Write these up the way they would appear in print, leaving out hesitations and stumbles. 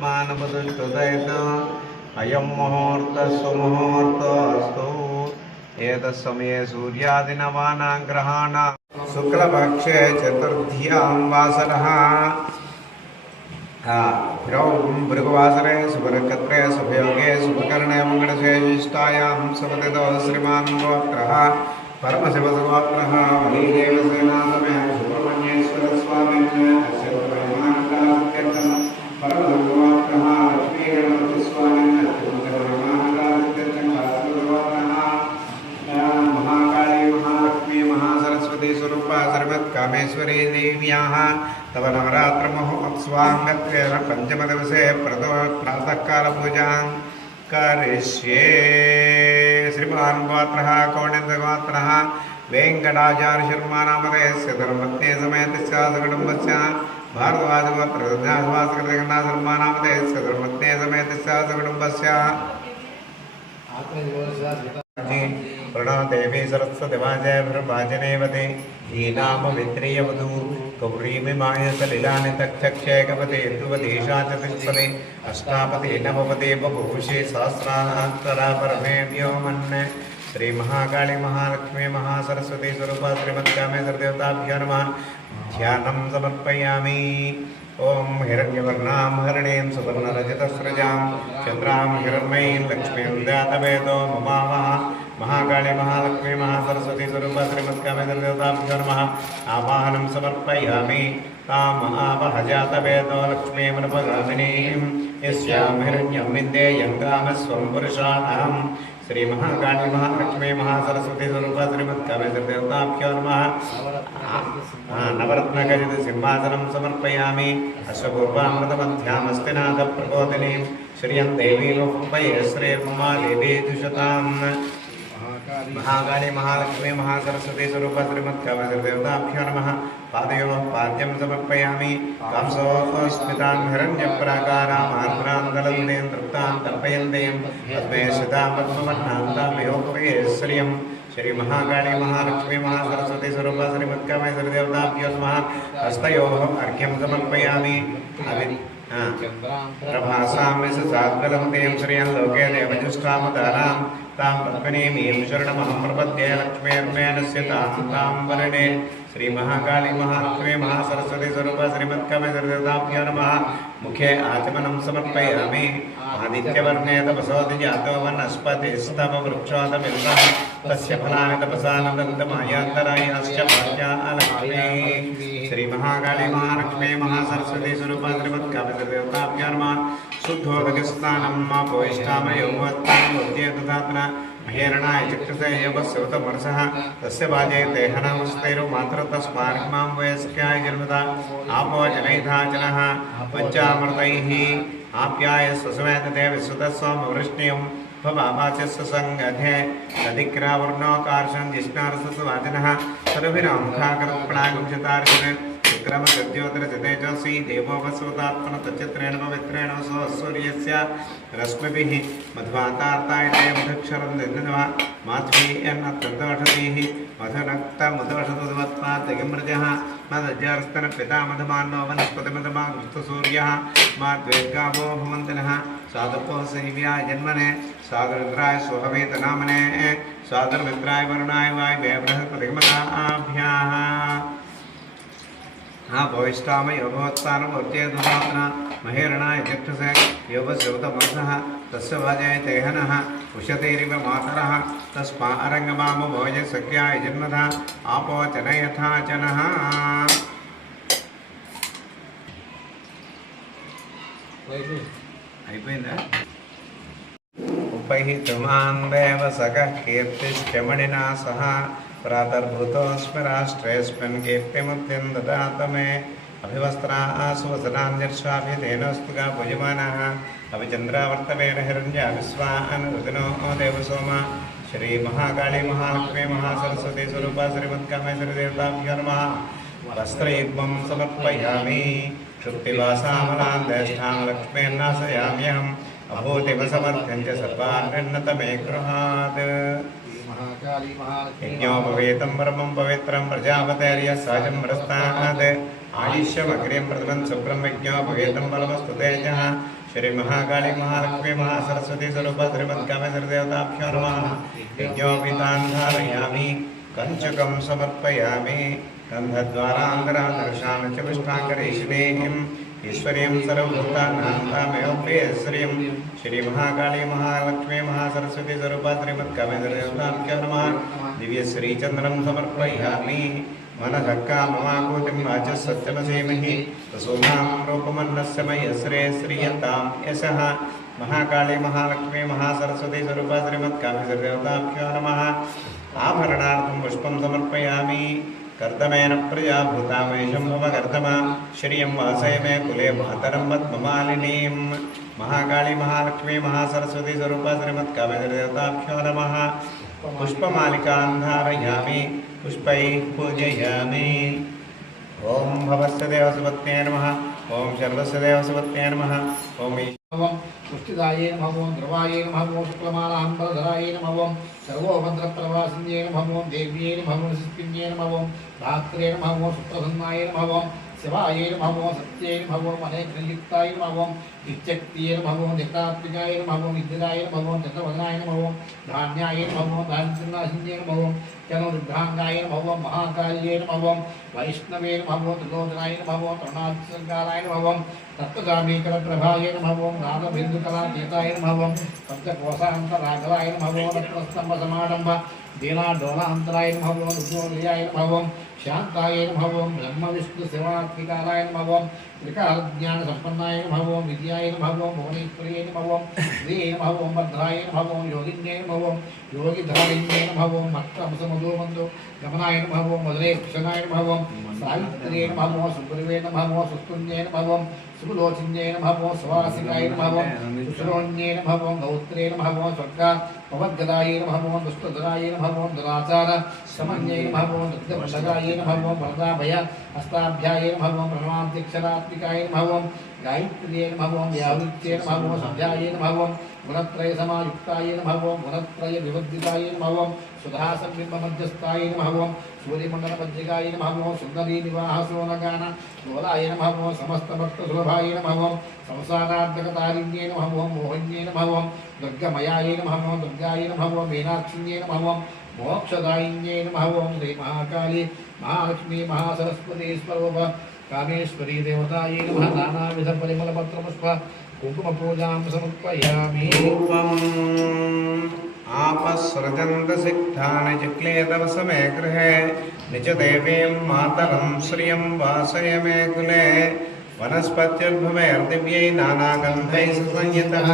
तस्मान्मुदुष्टुदयत् अयं मुहूर्तः सुमुहूर्तोऽस्तु। एतत्समये सूर्यादिनवानां ग्रहाणां शुक्लपक्षे चतुर्थ्यां वासरः भृगुवासरे शुभनक्षत्रे शुभयोगे शुभकर्णे मङ्गलसे शिष्टायां शुभतिथौ श्रीमान् गोत्रः परमशिवगोत्रः वलीदेवसेनासमे सुब्रह्मण्येश्वरस्वामिन् अस्य परमशिवगोत्रः लक्ष्मीगणपतिस्वामिन् महाकाली महालक्ष्मी महासरस्वती स्वरूपा सर्वत्कामेश्वरी देव्याः तव नवरात्र महोत्सवाङ्गत्वेन पंचमदिवसे प्रातःकालपूजां करिष्ये। श्रीमान् गोत्रः कौण्डिन्यगोत्रः वेङ्कटाचार्यशर्मा नामधेयस्य धर्मपत्नी समेतस्य सकुटुम्बस्य भारद्वाजगोत्रशर्मा नामधेयस्य धर्मपत्नी समेतस्य सकुटुम्बस्य प्रणो देवी सरस्वतीवाजय भ्रभाजनेवते धीनाम वित्रीयवधू गौरीमिमाय सलिलानि तक्षक्षेकपते ध्रुवदेशा चतुष्पदे अष्टापदे नवपदे बभूषे सहस्राक्षरा परमेभ्यो मन्ये। श्री महाकाली महालक्ष्मी महासरस्वती स्वरूपा श्रीमत्कामेश्वरदेवताभ्यो नमः। ध्यानं समर्पयामि। ओं हिरण्यवर्णां हरिणीं सुवर्णरजतस्रजां चन्द्रां हिरण्मयीं लक्ष्मीं दातवेदो ममावः। महाकाली महालक्ष्मी महासरस्वती स्वरूपा श्रीमत्कामेश्वरदेवताभ्यो नमः। आवाहनं समर्पयामि। ताम् आवहजातवेदो लक्ष्मीमनुपगामिनीं यस्यां हिरण्यं विन्देयं कामस्वं पुरुषाणं। श्री महाकाली महालक्ष्मी महासरस्वती स्वरूपा श्रीमत्कामेश्वरदेवताभ्यो नमः। नवरत्नखचित सिंहासनं समर्पयामि। अश्वपूर्वामृतमध्यामस्तिनाथप्रबोधिनीं श्रियं देवीमुपये श्रीर्ममादेवी दुषताम्। महाकाली महालक्ष्मी महासरस्वती स्वरूपा श्रीमत्कामेश्वरदेवताभ्यो नमः। पादयोः पाद्यं समर्पयामि। कांसोस्मितां हिरण्यप्राकारां आर्द्रां गलन्तीं तृप्तां तर्पयन्तीं पद्मे स्थितां पद्मवर्णां तामयोपये श्रियं। श्री महाकाली महालक्ष्मी महासरस्वती स्वरूपा श्रीमत्कामेश्वरदेवताभ्यो नमः। हस्तयोः अर्घ्यं समर्पयामि। प्रभासां यशसाद्गलन्तीं श्रियं लोके देवजुष्टामुदारां तां पद्मिनीमीं शरणमहं प्रपद्ये। लक्ष्मीर्मेणस्य तां वरणे। श्री महाकाली महालक्ष्मी महासरस्वती स्वरूपा श्रीमत्कामेश्वरदेवताभ्यो नमः। मुखे आचमनं समर्पयामि। आदित्यवर्णे तपसोऽधि जातो वनस्पतिस्तव वृक्षोऽधमिन्द्रः तस्य फलानि तपसा न दन्तमायान्तरायाश्च भार्या लक्ष्मी। श्री महाकाली महालक्ष्मी महासरस्वती स्वरूपा श्रीमत्कामेश्वरदेवताभ्यो नमः। शुद्धोदकस्नानं मापोष्टामयोगोत्तां महेरणाय चक्षुषे योगस्यौतमरसः तस्य वाजे देहनामस्तैरो मात्र तस्मार्ग्मां वयस्क्याय जन्मदा आपो जनैधाजनः पञ्चामृतैः आप्याय स्वसमेतते विश्वतस्वामवृष्ण्यं भवावाचस्य सङ्गधे तदिक्रावर्णोकार्षं जिष्णारसस्वाजनः सर्वभिरामुखाकरत्पणागुंशतार्जन विक्रमगद्योतिरजतेजसी देवो वसुतात्मन तच्चित्रेण पवित्रेण सूर्यस्य रश्मिभिः मध्वातार्तायते मधुक्षरं दिनवा माध्वीयन्नत्तदोषधीः मधुनक्तमुदोषधुवत्पात् मदज्जारस्तन पिता मधुमान्नो वनस्पतिमधुमागुस्तसूर्यः माद्वेद्गावो भवन्तिनः साधुपो सेव्याय जन्मने साधुरुद्राय सुहवेतनामने साधुर्मित्राय वरुणाय वायवे बृहस्पतिमताभ्याः। भविष्ठाम योगोत्तानमूर्त्यै दुधात्मना महेरणाय चक्षुषे योगस्यौतमरसः तस्य वाजय तेहनः उशतीरिव मातरः तस्मा अरङ्गमामो भोज सख्याय जन्मधा आपोचन यथा जनः। అయిపోయిందా? ఉపహితుమాన్ దేవ సఖః కీర్తిశ్చమణినా సహ प्रातर्भूतोऽस्मि राष्ट्रेऽस्मिन् कीर्तिमुक्तिं ददात मे। अभिवस्त्रासुवसनान्यर्षाभिधेनोऽस्तु गा पूज्यमानाः अभिचन्द्रावर्तवेन हिरण्या विश्वानुदिनो देवसोमा। श्री महाकाली महालक्ष्मी महासरस्वती स्वरूपा श्रीमत्कामेश्वरदेवताभ्यो नमः। वस्त्रयुग्मं समर्पयामि। क्षुप्तिवासामलान्देष्ठां लक्ष्मीर्नाशयाम्यहम् अभूतिमसमर्थ्यं च सर्वान्निर्णतमे गृहात्। यज्ञोपवेतं परमं पवित्रं प्रजापतेर्यः सहजं प्रस्थानात् आयुष्यमग्र्यं प्रथमं शुभ्रं यज्ञोपवेतं बलमस्तु तेजः श्री महाकाली महालक्ष्मी महासरस्वती स्वरूप श्रीमद्कामेश्वरदेवताभ्यो नमः। यज्ञोपवीतान् धारयामि कंचुकं समर्पयामि गन्धद्वारान्तरादर्शान् च पुष्पाङ्गरेषिणीं ईश्वर्यं सर्वभूतानां तामेवप्रियश्रियं श्री महाकाली महालक्ष्मी महासरस्वती स्वरूप श्रीमद्कामेश्वरदेवताभ्यो नमः। दिव्यश्रीचन्द्रं समर्पयामि मनः काममाकुतिं वाचः सत्यमसीमहि तसोमां रूपमन्नस्य मयस्रे श्रीयतां यशः। महाकाली महालक्ष्मी महासरस्वती स्वरूप श्रीमद्कामेश्वरदेवताभ्यो नमः। आभरणार्थं पुष्पं समर्पयामि कर्दमेन प्रजा भूतामेशं मम कर्दमा श्रियं वासय मे कुले मातरं पद्ममालिनीं। महाकाली महालक्ष्मी महासरस्वती स्वरूप श्रीमद्कामेश्वरदेवताभ्यो नमः। पुष्पमालिकां धारयामि पुष्पैः पूजयामि। ओम भवस्य देवसुपत्न्यै नमः। ओम सर्वस्य देवसुपत्न्यै नमः। ओम पुष्टिदाये नमः। ओम ध्रुवाये नमः। ओम शुक्लमालाम्बरधराये नमः। ओम सर्वोपद्रवप्रवासिन्ये नमः। ओम देव्ये नमः। ओम सिद्धिन्ये नमः। ओम धात्रे नमः। ओम सुप्रसन्नाये नमः। ओम शिवाये नमः। ओम सत्ये नमः। ओम अनेकयुक्ताय नमः। ओम इच्छक्तिये नमः। ओम नितात्मिकाय नमः। ओम विद्युदाय नमः। ओम चतुर्वदनाय नमः। ओम धान्याय नमः। ओम धान्यनाशिन्ये नमः। ओम चनुर्भ्राङ्गाय नमः। ओम महाकाल्ये नमः। ओम वैष्णवे नमः। ओम त्रिलोचनाय नमः। ओम तरुणात्सङ्काराय नमः। ओम तत्त्वसामीकरप्रभाय नमः। ओम नादबिन्दुकलातीताय नमः। ओम पञ्चकोशान्तराघवाय नमः। ओम रत्नस्तम्भसमाडम्ब दीनाडोलान्तराय नमः। ओम रुद्रोदयाय नमः। ओम शान्ताय नमः। ओम ब्रह्मविष्णुशिवात्मिकाराय नमः। ओम त्रिकालज्ञानसम्पन्नाय नमः। ओम विद्याय नमः। ओम भुवनेश्वर्यै नमः। ओम श्रिये नमः। ओम भद्राय नमः। ओम योगिन्यै नमः। ओम योगिधारिण्यै नमः। ओम मत्तमसमधोमन्दो गमनाय नमः। ओम मधुरे कृष्णाय नमः। ओम सावित्र्यै नमः। ओम सुब्रवे नमः। ओम सुस्तुन्यै नमः। ओम सुलोचिन्यै नमः। ओम सुवासिकाय नमः। ओम सुश्रोण्यै नमः। ओम गौत्रे नमः। ओम स्वर्गा पवद्गदाय नमः। ओम दुष्टधराय नमः। ओम दुराचार समन्यै नमः। ओम दुग्धमण्डलाय नमः। ओम वरदाभय हस्ताभ्याय नमः। ओम प्रणवान्तिक्षरात्मिकाय नमः। ओम गायत्र्यै नमः। ओम व्यावृत्यै नमः। ओम सन्ध्यायै नमः। ओम गुणत्रयसमायुक्ताय नमः। ओम गुणत्रयविवर्जिताय नमः। ओम सुधासंबिम्बमध्यस्थाय नमः। ओम सूर्यमण्डलमध्यगाय नमः। ओम सुन्दरीनिवाहसोनगान गोलाय नमः। ओम समस्तभक्तसुलभाय नमः। ओम संसारार्धकतारिण्ये नमः। ओम मोहन्ये नमः। ओम दुर्गमयाय नमः। ओम दुर्गाय नमः। ओम मीनाक्षिण्ये नमः। ओम मोक्षदायिन्ये नमः। ओम श्री महाकाली महालक्ष्मी महासरस्वती स्वरूप कामेश्वरी देवतायै नमः। नानाविधपरिमलपत्रपुष्प कुङ्कुमपूजां समर्पयामि। आपसृजन्तसिद्धानि चिक्लेतव समे गृहे निजदेवीं मातरं श्रियं वासय मे कुले। वनस्पतिर्भवेर्दिव्यै नानागन्धैः संयुतः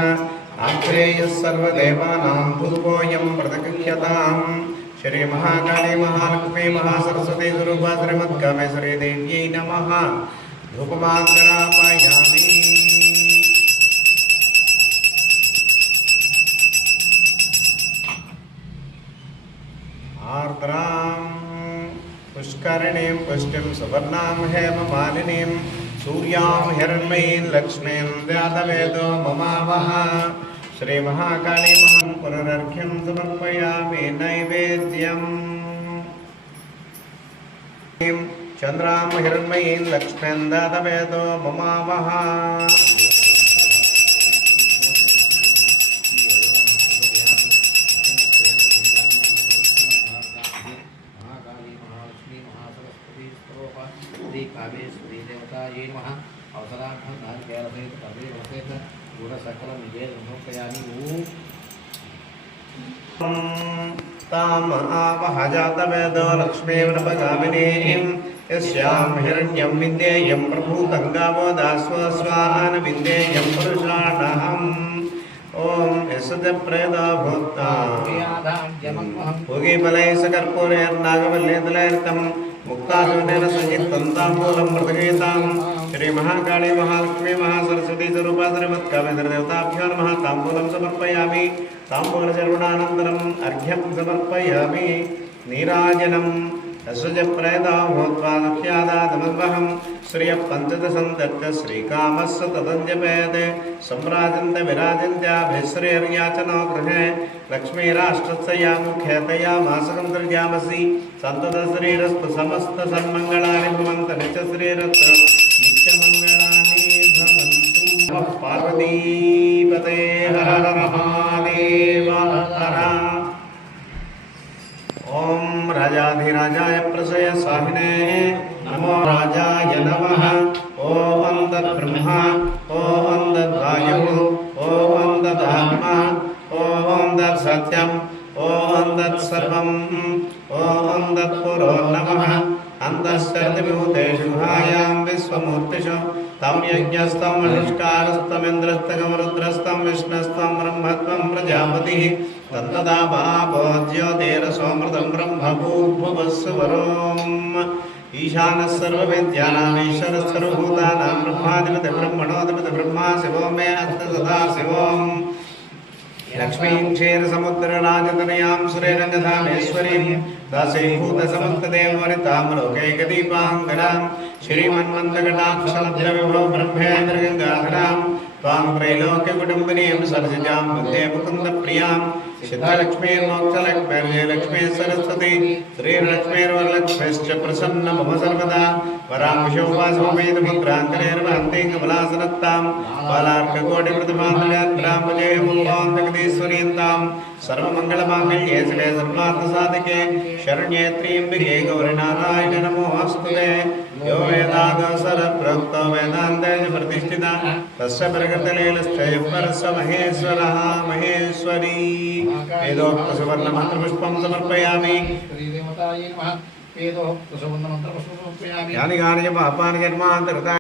आग्नेयः सर्वदेवानां धूपोऽयं प्रतिगृह्यताम्। श्री महाकाली महालक्ष्मी महासरस्वती स्वरूप श्रीमद्कामेश्वरी देव्यै नमः। धूपमाग्रापयामि। आर्द्रां पुष्करिणीं पुष्टिं सुवर्णां हेममालिनीं सूर्यां हिरण्मयीं लक्ष्मीं व्यातवेदो ममावह। श्री महाकाली महां पुनरर्घ्यं समर्पयामि नैवेद्यम्। चन्द्रां हिरण्मयीं लक्ष्मीं व्यातवेदो ममावह। कामेश्वरी देवतायै नमः। अवसरार्थं नारिकेलसहित कदलीफलसहित गुडसकलं निवेदनं समर्पयामि। ताम् आवह जातवेदो लक्ष्मीवृपगामिनीं यस्यां हिरण्यं विद्येयं प्रभूतं गावो दास्वस्वान् विद्येयं पुरुषाणहम्। ओम यस्ते प्रेदा भूता भोगीफलैः सकर्पूरैर्नागवल्लीदलैर्तं मुक्ताशूनेन सञ्चित्तं ताम्बूलं मृदगीतां। श्री महाकाली महालक्ष्मी महासरस्वती स्वरूप श्रीमद्कामेश्वरदेवताभ्यो नमः। ताम्बूलं समर्पयामि। ताम्बूलचर्वणानन्तरम् अर्घ्यं समर्पयामि। नीराजनं तस्वजप्रेदा भूत्वा लक्ष्यादातमद्वहं श्रियः पञ्चदशन्तर्च श्रीकामस्य तदञ्जपेत्। सम्राजन्त विराजन्त्याभिश्रेर्याचनो गृहे लक्ष्मीराष्ट्रस्य या मुख्यतया मासकं सृजामसि। सन्ततश्रीरस्तु समस्तसन्मङ्गलानि भवन्तु नित्यश्रीरस्तु नित्यमङ्गलानि भवन्तु। पार्वतीपते हर हर महादेव हर। ओम राजाधिराजाय प्रसय साहिने नमो राजाय नमः। ओम तद्ब्रह्मा ओम तद्वायुः ओम तदात्मा ओम तत्सत्यम् ओम तत्सर्वम् ओम तत्पुरो नमः। अन्तःसर्वभूतेषु गुहायां विश्वमूर्तिषु तं यज्ञस्तं मनुष्कारस्तं इन्द्रस्तं रुद्रस्तं विष्णुस्तं ब्रह्मत्वं प्रजापतिः तत्तदा ज्योतिरसोमृतं ब्रह्मभूर्भुवस्सुवरोम् ईशानः सर्वविद्यानामीश्वरः सर्वभूतानां ब्रह्माधिपति ब्रह्मणोऽधिपति ब्रह्मा शिवो मे अस्ति सदा शिवम् लक्ष्मीं क्षीरसमुद्रराजतनयां सुरेरङ्गधामेश्वरीं दासीभूतसमुत्तदेववनितां लोकैकदीपाङ्गनां श्रीमन्मन्दकटाक्षलब्धविभो ब्रह्मेन्द्रगङ्गाधरां त्वां त्रैलोक्यकुटुम्बिनीं सरसिजां वन्दे मुकुन्दप्रियां सिद्धलक्ष्मीर्मोक्षलक्ष्मीर्जयलक्ष्मीः सरस्वती श्रीलक्ष्मीर्वरलक्ष्मीश्च प्रसन्न मम सर्वदा वरांशोपासमेदमुद्राङ्करेर्वहन्ति कमलासनत्तां बालार्ककोटिप्रतिमान्द्रां भजेयमुपान्तकदीश्वरीन्तां सर्वमङ्गलमाङ्गल्ये शिवे सर्वार्थसाधिके शरण्ये त्र्यम्बिके गौरि नारायण नमोऽस्तुते यो वेदागसरप्रोक्तो वेदान्ते च प्रतिष्ठिता तस्य प्रकृतलीलस्य परस्य महेश्वरः महेश्वरी वेदोक्तसुवर्णमन्त्रपुष्पं समर्पयामि। श्रीदेवतायै नमः। वेदोक्तसुवर्णमन्त्रपुष्पं समर्पयामि। यानि कानि च पापानि कर्मान्तरता